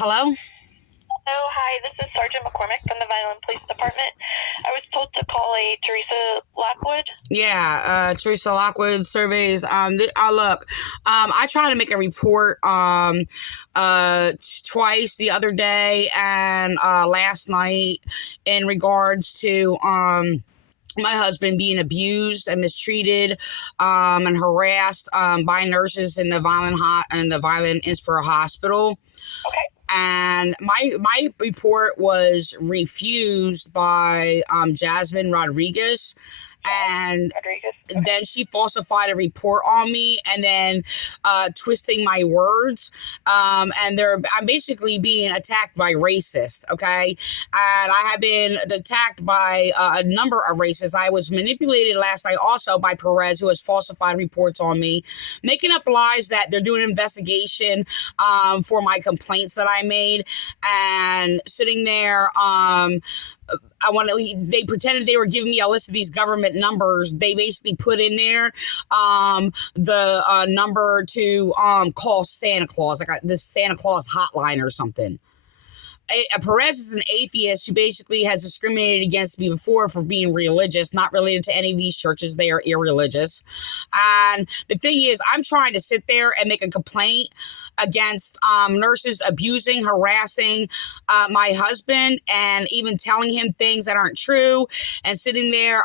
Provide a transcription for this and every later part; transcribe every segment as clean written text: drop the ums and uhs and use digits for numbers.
Hello? Hello, hi, this is Sergeant McCormmick from the Vineland Police Department. I was told to call a Teresa Lockwood. Yeah, Teresa Lockwood surveys. Look, I tried to make a report twice the other day and last night in regards to my husband being abused and mistreated and harassed by nurses in the Vineland Inspira Hospital. Okay. And my report was refused by Jasmine Rodriguez. And then she falsified a report on me and then twisting my words. And I'm basically being attacked by racists, okay? And I have been attacked by a number of racists. I was manipulated last night also by Perez, who has falsified reports on me, making up lies that they're doing an investigation for my complaints that I made, and sitting there they pretended they were giving me a list of these government numbers. They basically put in there the number to call Santa Claus, like this Santa Claus hotline or something. Perez is an atheist who basically has discriminated against me before for being religious, not related to any of these churches. They are irreligious. And the thing is, I'm trying to sit there and make a complaint against nurses abusing, harassing my husband, and even telling him things that aren't true, and sitting there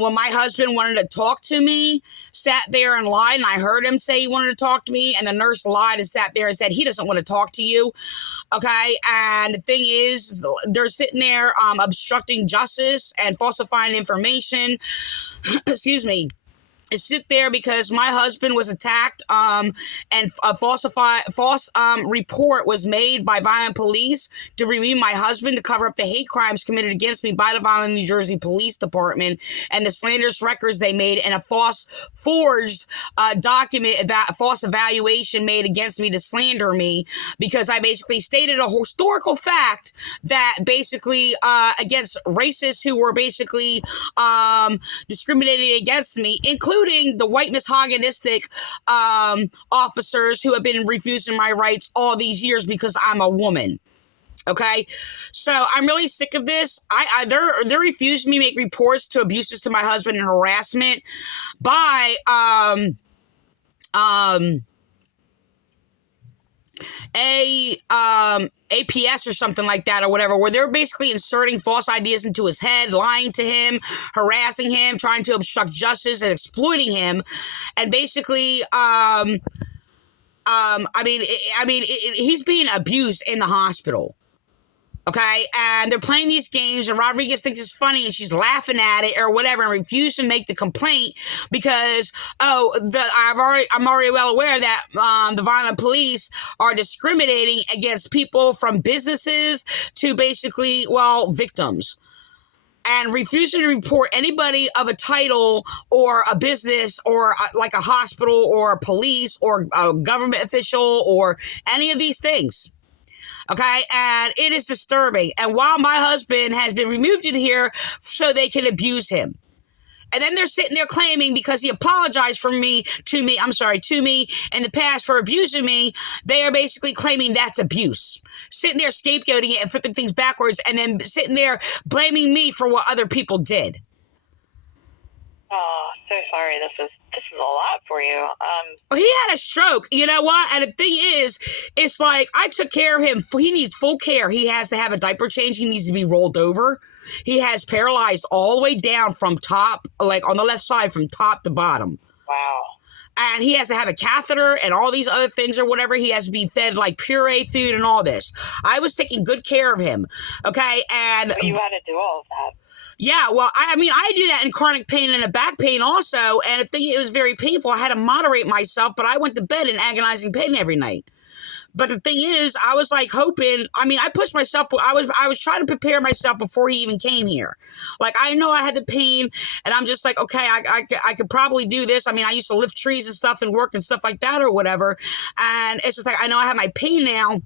when my husband wanted to talk to me, sat there and lied, and I heard him say he wanted to talk to me, and the nurse lied and sat there and said he doesn't want to talk to you, okay? And the thing is, they're sitting there obstructing justice and falsifying information, excuse me, sit there because my husband was attacked and a false report was made by Vineland Police to remove my husband to cover up the hate crimes committed against me by the Vineland, New Jersey Police Department and the slanderous records they made, and a forged document, false evaluation made against me to slander me, because I basically stated a historical fact that basically against racists who were basically discriminating against me, including the white misogynistic officers who have been refusing my rights all these years because I'm a woman. Okay, so I'm really sick of this. They're refusing me to make reports to abuses to my husband and harassment by APS or something like that, or whatever, where they're basically inserting false ideas into his head, lying to him, harassing him, trying to obstruct justice, and exploiting him. And basically, he's being abused in the hospital. Okay, and they're playing these games, and Rodriguez thinks it's funny, and she's laughing at it or whatever, and refuses to make the complaint because I'm already well aware that the Vineland Police are discriminating against people from businesses to basically, victims, and refusing to report anybody of a title or a business or like a hospital or a police or a government official or any of these things. Okay, and it is disturbing. And while my husband has been removed in here so they can abuse him. And then they're sitting there claiming because he apologized to me in the past for abusing me, they are basically claiming that's abuse. Sitting there scapegoating it and flipping things backwards, and then sitting there blaming me for what other people did. Oh, so sorry. This is a lot for you. He had a stroke. You know what? And the thing is, it's like I took care of him. He needs full care. He has to have a diaper change. He needs to be rolled over. He has paralyzed all the way down from top, like on the left side, from top to bottom. Wow. And he has to have a catheter and all these other things or whatever. He has to be fed like puree food and all this. I was taking good care of him. Okay. And you had to do all of that. Yeah, well, I do that in chronic pain and a back pain also, and it was very painful. I had to moderate myself, but I went to bed in agonizing pain every night. But the thing is, I was like hoping, I pushed myself, I was trying to prepare myself before he even came here. Like, I know I had the pain, and I'm just like, okay, I could probably do this. I used to lift trees and stuff and work and stuff like that or whatever, and it's just like, I know I have my pain now.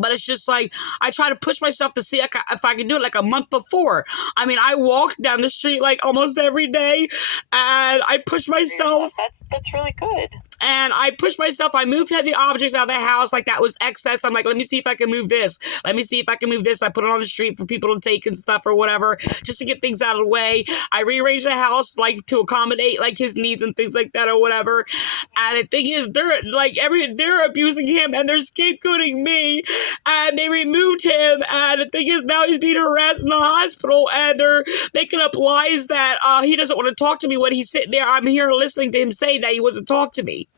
But it's just like, I try to push myself to see if I can do it like a month before. I walk down the street like almost every day, and I push myself. That's really good. And I pushed myself. I moved heavy objects out of the house like that was excess. I'm like, let me see if I can move this. Let me see if I can move this. I put it on the street for people to take and stuff or whatever, just to get things out of the way. I rearranged the house like to accommodate like his needs and things like that or whatever. And the thing is, they're abusing him and they're scapegoating me. And they removed him. And the thing is, now he's being harassed in the hospital. And they're making up lies that he doesn't want to talk to me when he's sitting there. I'm here listening to him say that he wants to talk to me.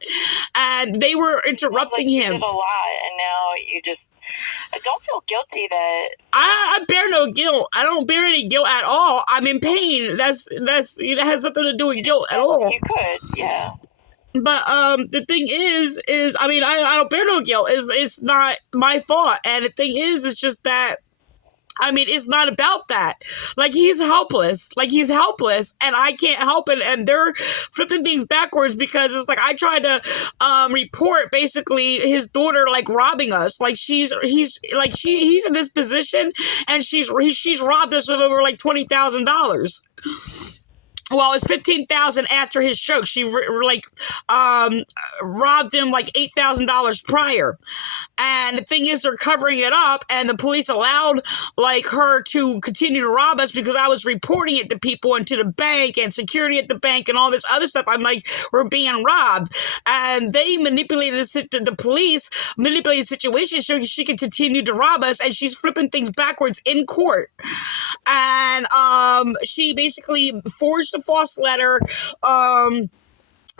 And they were interrupting him. You did a lot, and now you just don't feel guilty that I bear no guilt. I don't bear any guilt at all. I'm in pain. That has nothing to do with guilt at all. You could, yeah. But the thing is I mean, I don't bear no guilt. It's not my fault. And the thing is, it's just that, I mean, it's not about that. Like, he's helpless. Like, he's helpless, and I can't help it. And they're flipping things backwards because it's like I tried to report basically his daughter like robbing us. Like, he's in this position, and she's robbed us of over like $20,000. Well, it's $15,000 after his stroke. She robbed him like $8,000 prior. And the thing is, they're covering it up, and the police allowed like her to continue to rob us because I was reporting it to people and to the bank and security at the bank and all this other stuff. I'm like, we're being robbed. And they manipulated the police manipulated the situation so she could continue to rob us, and she's flipping things backwards in court. And she basically forged a false letter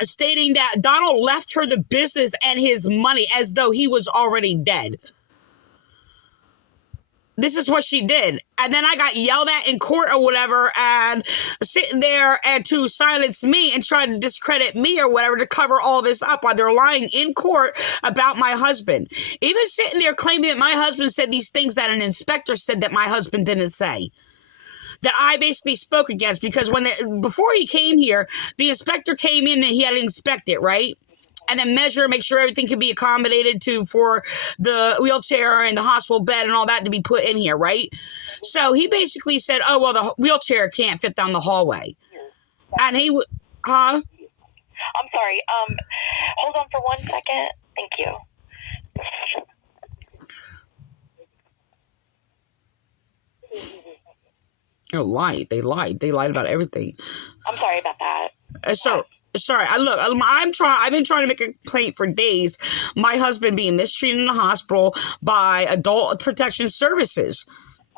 stating that Donald left her the business and his money as though he was already dead. This is what she did. And then I got yelled at in court or whatever, and sitting there and to silence me and try to discredit me or whatever to cover all this up while they're lying in court about my husband. Even sitting there claiming that my husband said these things that an inspector said that my husband didn't say. That I basically spoke against, because before he came here, the inspector came in and he had to inspect it, right? And then make sure everything can be accommodated for the wheelchair and the hospital bed and all that to be put in here, right? So he basically said, oh, well, the wheelchair can't fit down the hallway. And he would, huh? I'm sorry. Hold on for 1 second. Thank you. They lied. They lied about everything. I'm sorry about that. Sorry. I've been trying to make a complaint for days. My husband being mistreated in the hospital by adult protection services.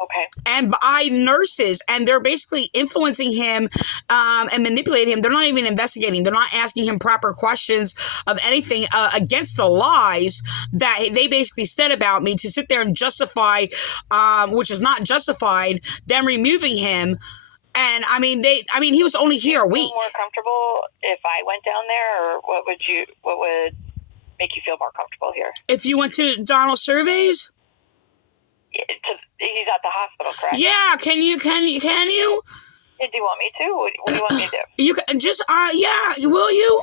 Okay. And by nurses, and they're basically influencing him and manipulating him. They're not even investigating. They're not asking him proper questions of anything against the lies that they basically said about me to sit there and justify, which is not justified, them removing him. And he was only here a week. More comfortable if I went down there, or what would make you feel more comfortable here? If you went to Donald Surveys? He's at the hospital, correct? Yeah, can you? Do you want me to? What do you want me to do? You can just, yeah, will you?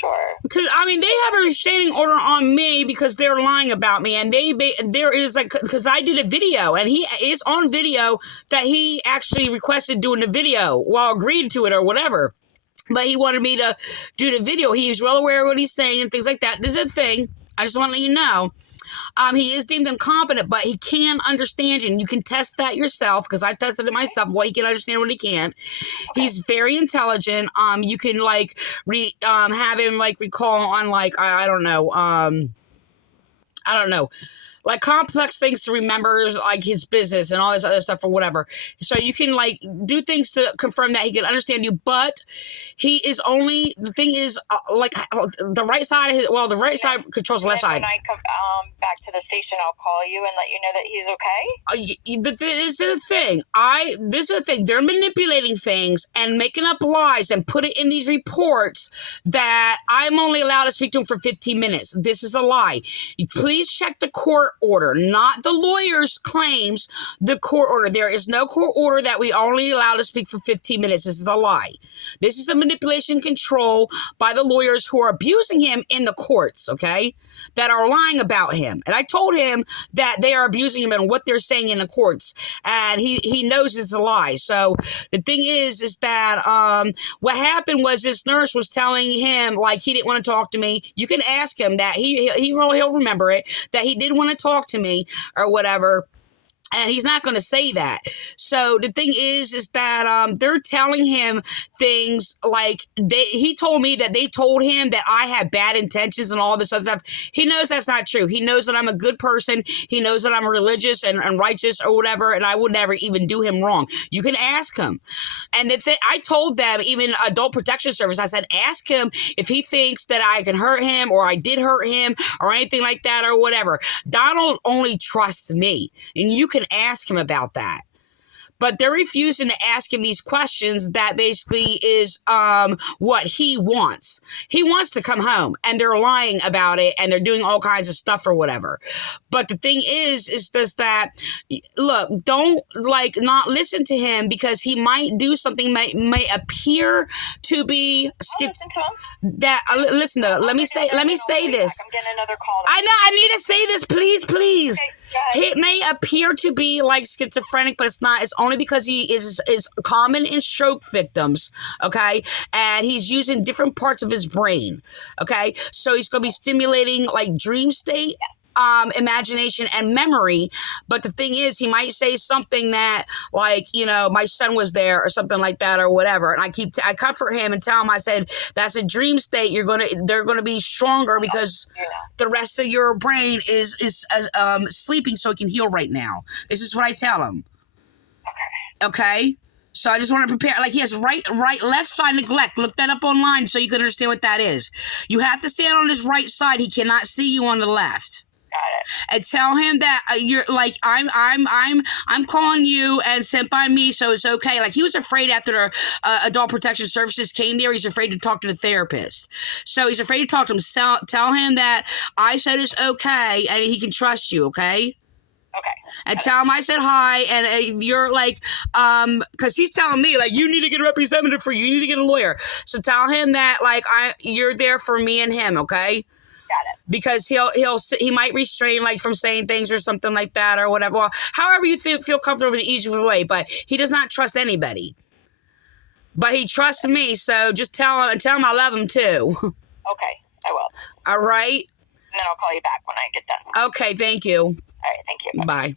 Sure. Because, they have a restraining order on me because they're lying about me. And there is, because I did a video, and he is on video that he actually requested doing the video, well, agreed to it or whatever. But he wanted me to do the video. He is well aware of what he's saying and things like that. This is a thing. I just want to let you know. He is deemed incompetent, but he can understand you. And you can test that yourself, because I tested it myself, what he can understand, what he can't. He's very intelligent. You can have him recall on I don't know. Like complex things to remember, like his business and all this other stuff or whatever. So you can do things to confirm that he can understand you, but he is only, the thing is the right side the right side controls the left side. When I come back to the station, I'll call you and let you know that he's okay. But this is the thing. They're manipulating things and making up lies and put it in these reports that I'm only allowed to speak to him for 15 minutes. This is a lie. Please check the court order, not the lawyer's claims, the court order. There is no court order that we only allowed to speak for 15 minutes. This is a lie. This is a manipulation control by the lawyers who are abusing him in the courts, okay, that are lying about him. And I told him that they are abusing him and what they're saying in the courts, and he knows it's a lie. So the thing is that what happened was this nurse was telling him like he didn't want to talk to me. You can ask him that he'll remember it, that he did want to talk to me or whatever. And he's not going to say that. So the thing is that they're telling him things like he told me that they told him that I have bad intentions and all this other stuff. He knows that's not true. He knows that I'm a good person. He knows that I'm religious and righteous or whatever, and I would never even do him wrong. You can ask him. And if I told them, even Adult Protection Service, I said, ask him if he thinks that I can hurt him or I did hurt him or anything like that or whatever. Donald only trusts me, and you can ask him about that. But they're refusing to ask him these questions that basically is what he wants. He wants to come home, and they're lying about it, and they're doing all kinds of stuff or whatever. But the thing is this, that, look, don't, not listen to him, because he might do something, may appear to be... Listen to, let me say this. I'm getting another call. I know, I need to say this, please. Okay, it may appear to be like schizophrenic, but it's not. It's only because he is common in stroke victims, okay? And he's using different parts of his brain, okay? So he's going to be stimulating like dream state, imagination, and memory. But the thing is, he might say something that, like, my son was there or something like that or whatever. And I comfort him and tell him, I said, that's a dream state. They're gonna be stronger because the rest of your brain is sleeping, so it can heal right now. This is what I tell him. Okay. So I just want to prepare, like he has right, left side neglect. Look that up online so you can understand what that is. You have to stand on his right side. He cannot see you on the left. Got it. And tell him that you're like, I'm calling you and sent by me, so it's okay. Like, he was afraid after the Adult Protection Services came there. He's afraid to talk to the therapist. So he's afraid to talk to him. Tell him that I said it's okay and he can trust you, okay? Okay. And tell him I said hi, and you're like, because he's telling me, like, you need to get a representative for you. You need to get a lawyer. So tell him that, like, you're there for me and him, okay? Got it. Because he might restrain, like, from saying things or something like that or whatever. Well, however you feel comfortable in the easiest way, but he does not trust anybody. But he trusts me, so just tell him I love him too. Okay, I will. All right? And then I'll call you back when I get done. Okay, thank you. All right, thank you. Bye.